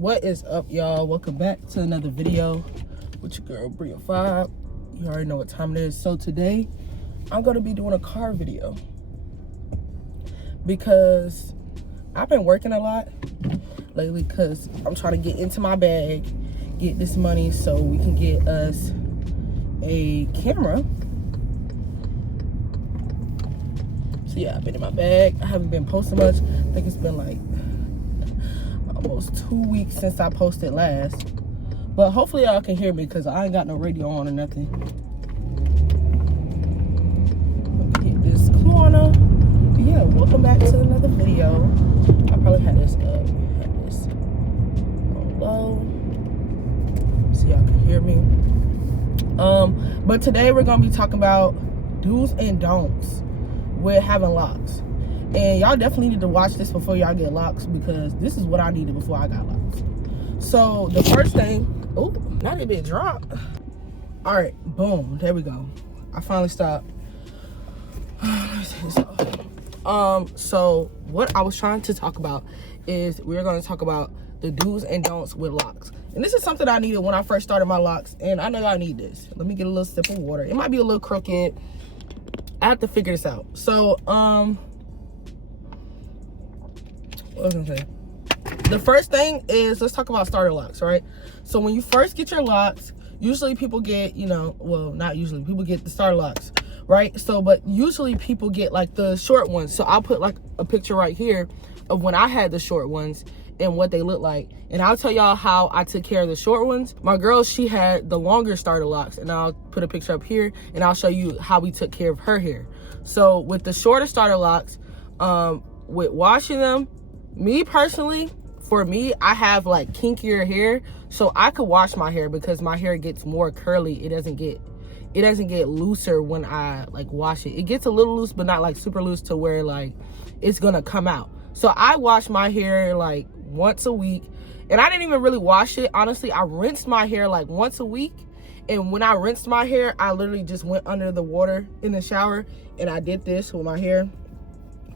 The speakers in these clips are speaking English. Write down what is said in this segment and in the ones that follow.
What is up, y'all? Welcome back to another video with your girl Bria 5. You already know what time it is. So today I'm gonna be doing a car video because I've been working a lot lately because I'm trying to get into my bag, get this money so we can get us a camera. So yeah, I've been in my bag. I haven't been posting much. I think it's been like almost 2 weeks since I posted last. But hopefully y'all can hear me because I ain't got no radio on or nothing. Let me hit this corner. But yeah, welcome back to another video. I probably had this on low so y'all can hear me. But today we're gonna be talking about do's and don'ts with having locks. And y'all definitely need to watch this before y'all get locks because this is what I needed before I got locks. So the first thing, oh, now they been dropped. All right, boom, there we go. I finally stopped. Let me take this off. So what I was trying to talk about is we're gonna talk about the do's and don'ts with locks. And this is something I needed when I first started my locks, and I know I need this. Let me get a little sip of water. It might be a little crooked. I have to figure this out. So, what was I gonna say? The first thing is, let's talk about starter locks, right? So when you first get your locks, usually people get, well, not usually, people get the starter locks, right? So, but usually people get like the short ones. So I'll put like a picture right here of when I had the short ones and what they look like. And I'll tell y'all how I took care of the short ones. My girl, she had the longer starter locks, and I'll put a picture up here and I'll show you how we took care of her hair. So with the shorter starter locks, with washing them, me personally, for me, I have like kinkier hair, so I could wash my hair because my hair gets more curly. It doesn't get looser when I like wash it. It gets a little loose, but not like super loose to where like it's gonna come out. So I wash my hair like once a week, and I didn't even really wash it. Honestly, I rinsed my hair like once a week, and when I rinsed my hair, I literally just went under the water in the shower and I did this with my hair.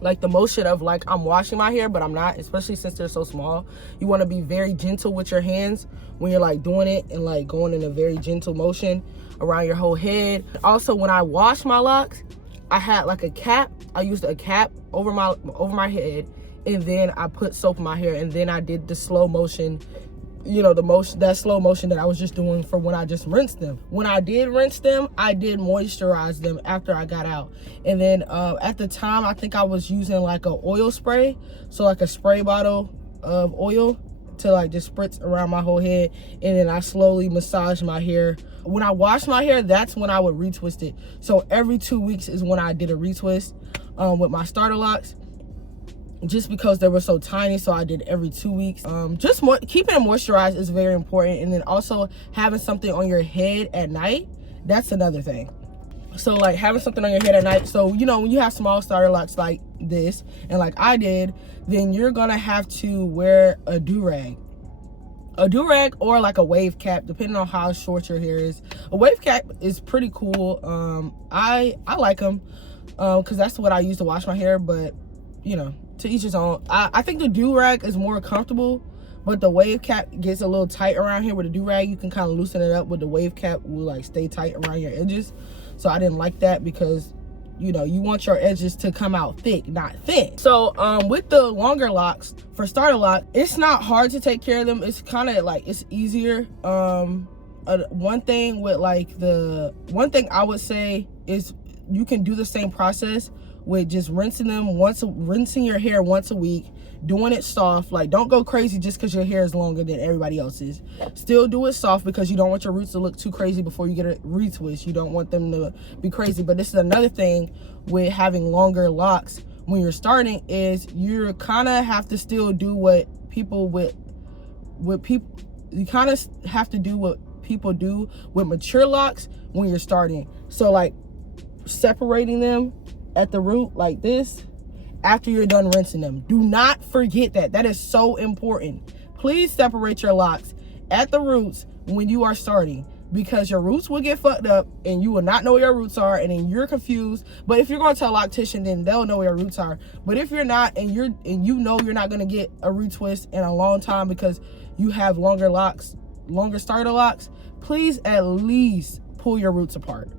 Like the motion of like I'm washing my hair, but I'm not, especially since they're so small. You want to be very gentle with your hands when you're like doing it and like going in a very gentle motion around your whole head. Also, when I wash my locks, I had like a cap. I used a cap over my head, and then I put soap in my hair, and then I did the slow motion, that slow motion that I was just doing for when I just rinsed them. When I did rinse them, I did moisturize them after I got out. And then at the time, I think I was using like a oil spray. So like a spray bottle of oil to like just spritz around my whole head. And then I slowly massage my hair. When I wash my hair, that's when I would retwist it. So every 2 weeks is when I did a retwist with my starter locks, just because they were so tiny. So I did every 2 weeks. Keeping it moisturized is very important. And then also having something on your head at night, that's another thing. So like having something on your head at night, so when you have small starter locks like this and like I did, then you're gonna have to wear a do-rag or like a wave cap, depending on how short your hair is. A wave cap is pretty cool. I like them because that's what I use to wash my hair, but to each his own. I think the do-rag is more comfortable, but the wave cap gets a little tight around here. With the do-rag, you can kind of loosen it up. With the wave cap, will like stay tight around your edges. So I didn't like that because you want your edges to come out thick, not thin. So with the longer locks, for starter lock, it's not hard to take care of them. It's kind of like, it's easier. One thing I would say is you can do the same process with just rinsing your hair once a week, doing it soft. Like, don't go crazy just because your hair is longer than everybody else's. Still do it soft because you don't want your roots to look too crazy before you get a retwist. You don't want them to be crazy. But this is another thing with having longer locks when you're starting, is you kind of have to still do what people you kind of have to do what people do with mature locks when you're starting. So like separating them at the root like this after you're done rinsing them. Do not forget that. That is so important. Please separate your locks at the roots when you are starting. because your roots will get fucked up and you will not know where your roots are, and then you're confused. But if you're going to a loctician, then they'll know where your roots are. But if you're not, and you know you're not going to get a retwist in a long time because you have longer starter locks, please at least pull your roots apart.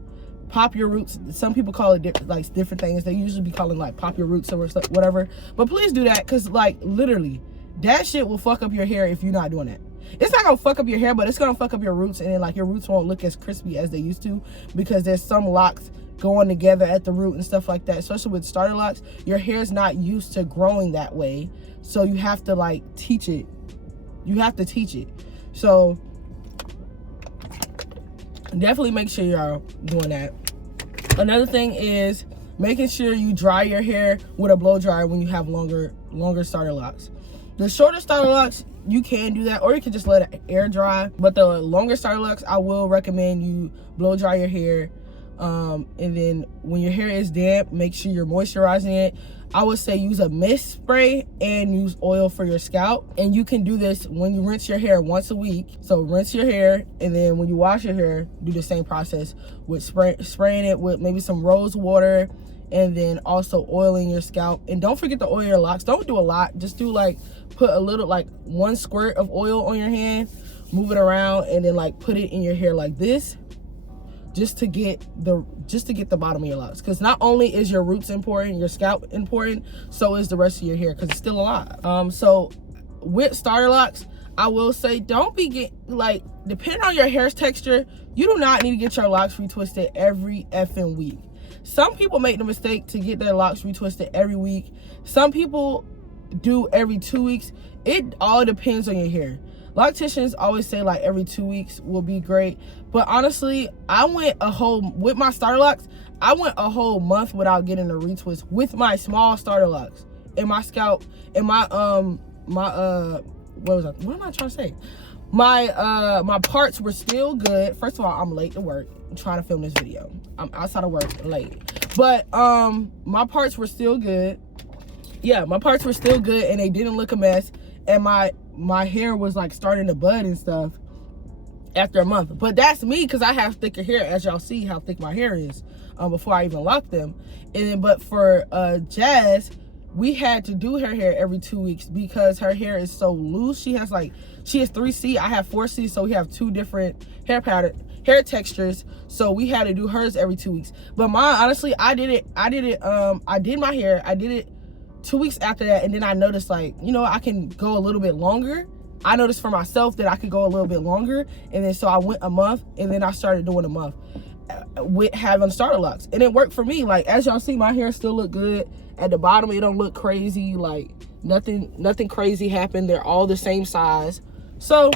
Pop your roots. Some people call it different things. They usually be calling like pop your roots or whatever. But please do that, because like literally that shit will fuck up your hair if you're not doing that. It's not gonna fuck up your hair, but it's gonna fuck up your roots, and then like your roots won't look as crispy as they used to, because there's some locks going together at the root and stuff like that. Especially with starter locks, your hair is not used to growing that way, so you have to like teach it. You have to teach it. So definitely make sure you're doing that. Another thing is making sure you dry your hair with a blow dryer when you have longer starter locks. The shorter starter locks, you can do that, or you can just let it air dry. But the longer starter locks, I will recommend you blow dry your hair. And then when your hair is damp, make sure you're moisturizing it. I would say use a mist spray and use oil for your scalp. And you can do this when you rinse your hair once a week. So rinse your hair, and then when you wash your hair, do the same process with spraying it with maybe some rose water, and then also oiling your scalp. And don't forget to oil your locks. Don't do a lot. Just do like, put a little, like 1 squirt of oil on your hand, move it around, and then like put it in your hair like this, just to get the bottom of your locks. Because not only is your roots important, your scalp important, so is the rest of your hair, because it's still alive. So with starter locks, I will say don't be depending on your hair's texture, you do not need to get your locks retwisted every effing week. Some people make the mistake to get their locks retwisted every week. Some people do every 2 weeks. It all depends on your hair. Locticians always say like every 2 weeks will be great, but honestly, with my starter locks, I went a whole month without getting a retwist with my small starter locks in my scalp, and my what am I trying to say? My parts were still good. First of all, I'm late to work. I'm trying to film this video. I'm outside of work late, but my parts were still good. Yeah, my parts were still good, and they didn't look a mess, and my hair was like starting to bud and stuff after a month. But that's me, because I have thicker hair, as y'all see how thick my hair is before I even lock them. And then, but for Jazz, we had to do her hair every 2 weeks because her hair is so loose. She has 3C, I have 4C, so we have 2 different hair textures, so we had to do hers every 2 weeks. But mine, honestly, I did my hair, I did it 2 weeks after that, and then I noticed, like, you know, I can go a little bit longer. I noticed for myself that I could go a little bit longer, and then so I went a month, and then I started doing a month with having starter locks, and it worked for me. Like, as y'all see, my hair still look good at the bottom. It don't look crazy, like nothing crazy happened. They're all the same size, so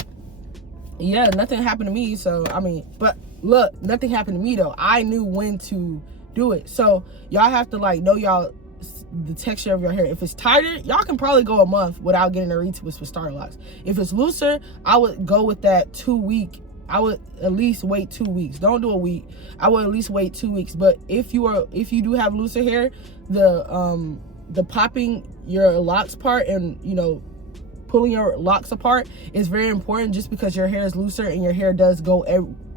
yeah, nothing happened to me. So I mean, but look, nothing happened to me though. I knew when to do it. So y'all have to like know the texture of your hair. If it's tighter, y'all can probably go a month without getting a retwist with starter locks. If it's looser, I would go with that 2 week. I would at least wait 2 weeks. Don't do a week. I would at least wait 2 weeks. But if you do have looser hair, the popping your locks part and, you know, pulling your locks apart is very important, just because your hair is looser and your hair does go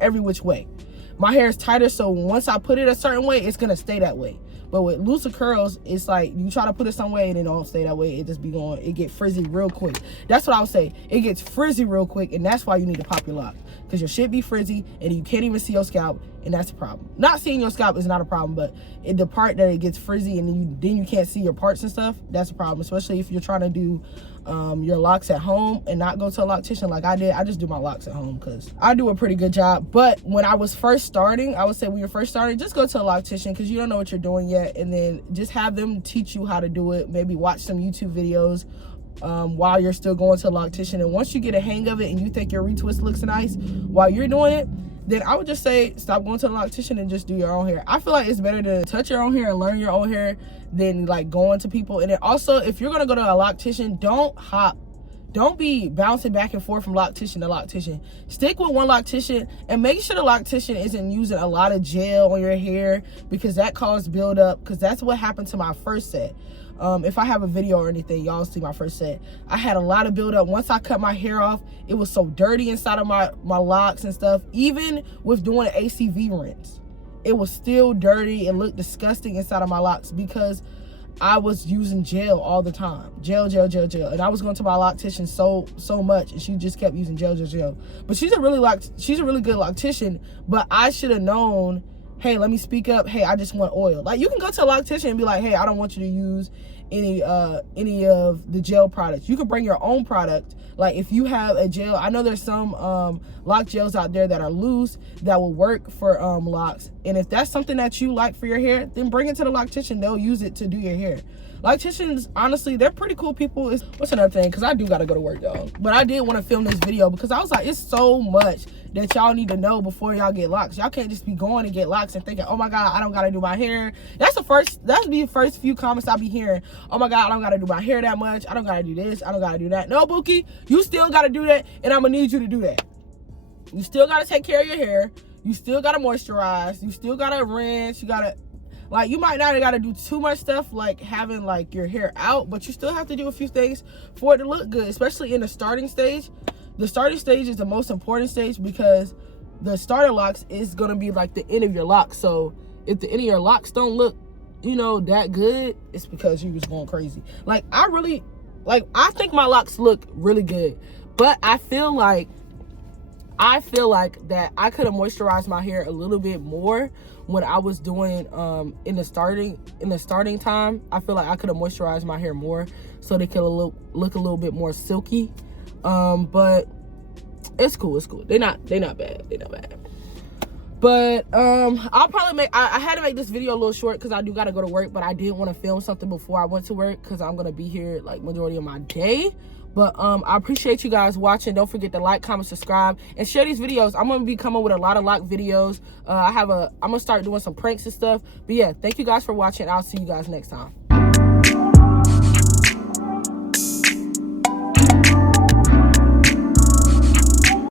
every which way. My hair is tighter, so once I put it a certain way, it's gonna stay that way. But with looser curls, it's like you try to put it some way and it don't stay that way. It just be going, it get frizzy real quick. That's what I would say. It gets frizzy real quick, and that's why you need to pop your lock, because your shit be frizzy and you can't even see your scalp, and that's a problem. Not seeing your scalp is not a problem, but the part that it gets frizzy and then you can't see your parts and stuff, that's a problem, especially if you're trying to do your locks at home and not go to a loctician like I did. I just do my locks at home because I do a pretty good job. But when I was first starting, I would say when you're first starting, just go to a loctician, because you don't know what you're doing yet, and then just have them teach you how to do it. Maybe watch some YouTube videos while you're still going to a loctician, and once you get a hang of it and you think your retwist looks nice while you're doing it, then I would just say stop going to the loctician and just do your own hair. I feel like it's better to touch your own hair and learn your own hair than like going to people. And then also, if you're gonna go to a loctician, don't hop don't be bouncing back and forth from loctician to loctician. Stick with one loctician and make sure the loctician isn't using a lot of gel on your hair, because that causes buildup, because that's what happened to my first set. If I have a video or anything, y'all see my first set. I had a lot of buildup. Once I cut my hair off, it was so dirty inside of my locks and stuff. Even with doing an ACV rinse, it was still dirty and looked disgusting inside of my locks, because I was using gel all the time. Gel. And I was going to my loctician so much, and she just kept using gel. But she's a really good loctician, but I should have known, hey, let me speak up. Hey, I just want oil. Like, you can go to a loctician and be like, hey, I don't want you to use any of the gel products. You can bring your own product. Like, if you have a gel, I know there's some lock gels out there that are loose that will work for locks. And if that's something that you like for your hair, then bring it to the loctician. They'll use it to do your hair. Locticians, honestly, they're pretty cool people. What's another thing? Because I do got to go to work, y'all. But I did want to film this video because I was like, it's so much that y'all need to know before y'all get locks. Y'all can't just be going to get locks and thinking, oh my God, I don't got to do my hair. That's the first few comments I'll be hearing. Oh my God, I don't got to do my hair that much. I don't got to do this. I don't got to do that. No, Bookie, you still got to do that. And I'm going to need you to do that. You still got to take care of your hair. You still got to moisturize. You still got to rinse. You got to, like, you might not got to do too much stuff like having like your hair out, but you still have to do a few things for it to look good, especially in the starting stage. The starting stage is the most important stage, because the starter locks is going to be like the end of your locks. So if the end of your locks don't look, you know, that good, it's because you was going crazy. Like, I think my locks look really good, but I feel like that I could have moisturized my hair a little bit more when I was doing in the starting time. I feel like I could have moisturized my hair more so they could look a little bit more silky. But it's cool. They're not bad. But I'll probably I had to make this video a little short because I do gotta go to work, but I did want to film something before I went to work because I'm gonna be here like majority of my day. But I appreciate you guys watching. Don't forget to like, comment, subscribe, and share these videos. I'm gonna be coming with a lot of lock videos. I'm gonna start doing some pranks and stuff. But yeah, thank you guys for watching. I'll see you guys next time.